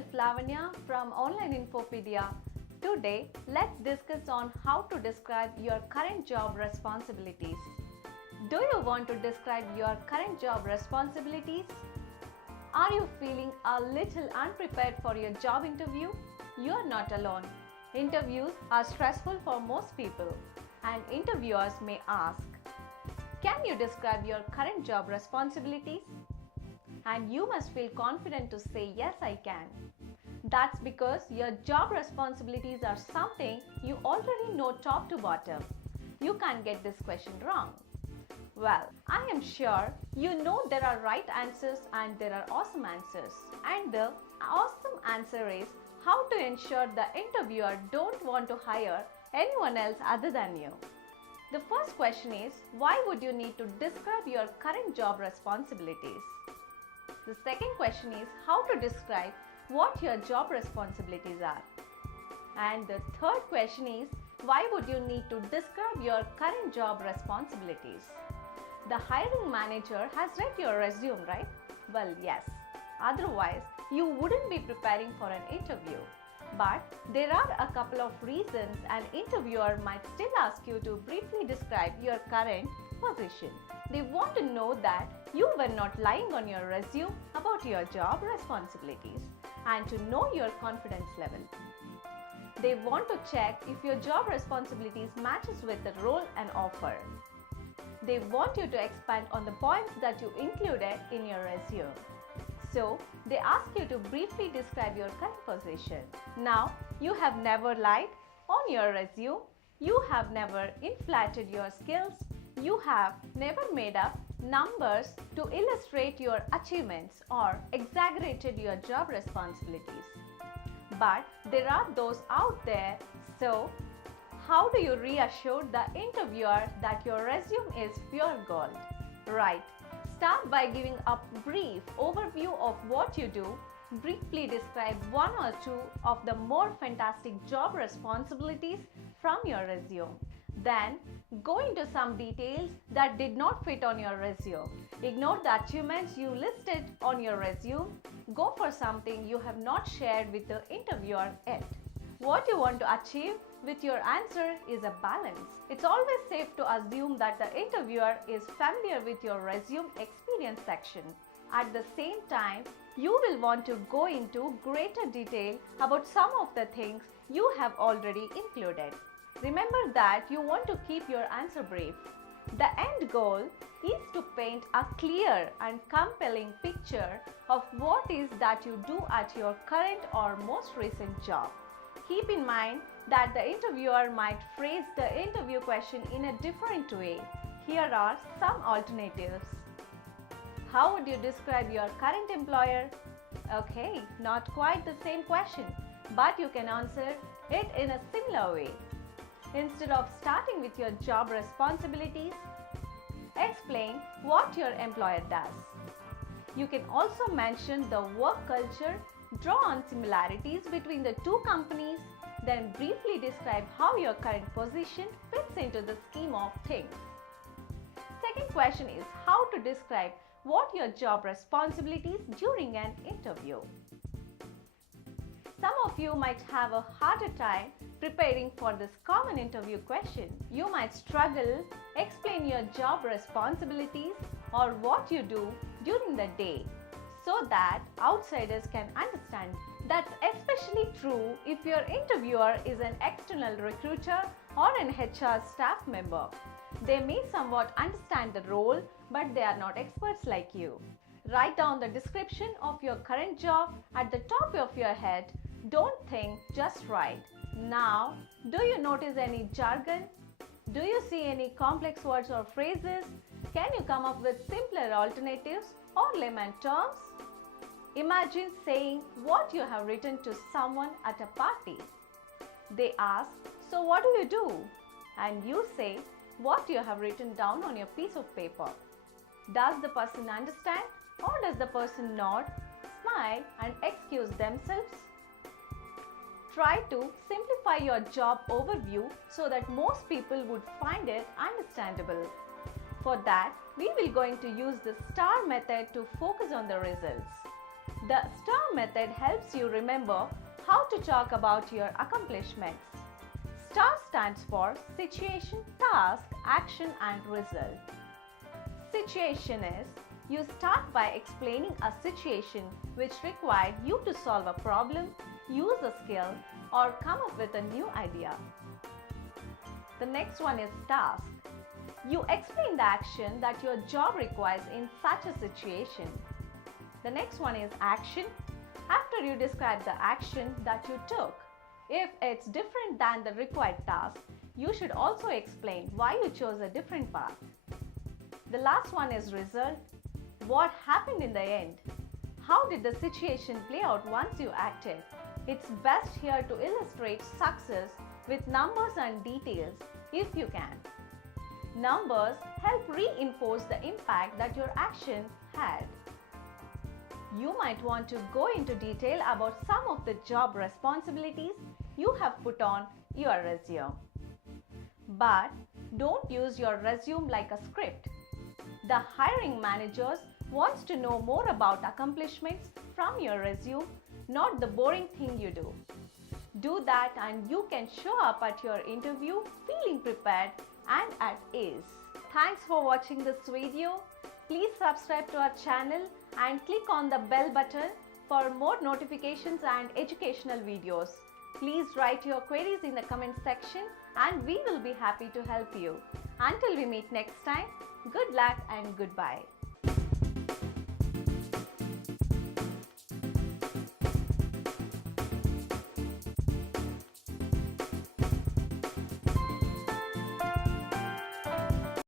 myself Lavanya from Online Infopedia. Today, let's discuss on how to describe your current job responsibilities. Do you want to describe your current job responsibilities? Are you feeling a little unprepared for your job interview? You are not alone. Interviews are stressful for most people, and interviewers may ask, "Can you describe your current job responsibilities?" And you must feel confident to say, "Yes, I can." That's because your job responsibilities are something you already know top to bottom. You can't get this question wrong. Well, I am sure you know there are right answers and there are awesome answers. And the awesome answer is how to ensure the interviewer don't want to hire anyone else other than you. The first question is, why would you need to describe your current job responsibilities? The second question is how to describe what your job responsibilities are. And the third question is, why would you need to describe your current job responsibilities? The hiring manager has read your resume, right? Well, yes. Otherwise, you wouldn't be preparing for an interview. But there are a couple of reasons an interviewer might still ask you to briefly describe your current position. They want to know that you were not lying on your resume about your job responsibilities and to know your confidence level. They want to check if your job responsibilities matches with the role and offer. They want you to expand on the points that you included in your resume. So, they ask you to briefly describe your current position. Now, you have never lied on your resume, you have never inflated your skills, you have never made up numbers to illustrate your achievements or exaggerated your job responsibilities. But there are those out there, so how do you reassure the interviewer that your resume is pure gold? Right. Start by giving a brief overview of what you do. Briefly describe one or two of the more fantastic job responsibilities from your resume. Then, go into some details that did not fit on your resume. Ignore the achievements you listed on your resume. Go for something you have not shared with the interviewer yet. What you want to achieve with your answer is a balance. It's always safe to assume that the interviewer is familiar with your resume experience section. At the same time, you will want to go into greater detail about some of the things you have already included. Remember that you want to keep your answer brief. The end goal is to paint a clear and compelling picture of what is that you do at your current or most recent job. Keep in mind that the interviewer might phrase the interview question in a different way. Here are some alternatives. How would you describe your current employer? Okay, not quite the same question, but you can answer it in a similar way. Instead of starting with your job responsibilities, explain what your employer does. You can also mention the work culture, draw on similarities between the two companies, then briefly describe how your current position fits into the scheme of things. Second question is how to describe what your job responsibilities during an interview. Some of you might have a harder time preparing for this common interview question. You might struggle explain your job responsibilities or what you do during the day so that outsiders can understand. That's especially true if your interviewer is an external recruiter or an HR staff member. They may somewhat understand the role, but they are not experts like you. Write down the description of your current job at the top of your head. Don't think, just write. Now, do you notice any jargon? Do you see any complex words or phrases? Can you come up with simpler alternatives or layman terms? Imagine saying what you have written to someone at a party. They ask, "So what do you do?" And you say what you have written down on your piece of paper. Does the person understand, or does the person nod, smile, and excuse themselves? Try to simplify your job overview so that most people would find it understandable. For that, we will going to use the STAR method to focus on the results. The STAR method helps you remember how to talk about your accomplishments. STAR stands for situation, task, action and result. Situation is, you start by explaining a situation which required you to solve a problem, use a skill or come up with a new idea. The next one is task. You explain the action that your job requires in such a situation. The next one is action. After you describe the action that you took, if it's different than the required task, you should also explain why you chose a different path. The last one is result. What happened in the end? How did the situation play out once you acted? It's best here to illustrate success with numbers and details if you can. Numbers help reinforce the impact that your action had. You might want to go into detail about some of the job responsibilities you have put on your resume. But don't use your resume like a script. The hiring managers wants to know more about accomplishments from your resume, not the boring thing you do. Do that and you can show up at your interview feeling prepared and at ease. Thanks for watching this video. Please subscribe to our channel and click on the bell button for more notifications and educational videos. Please write your queries in the comment section and we will be happy to help you. Until we meet next time, good luck and goodbye.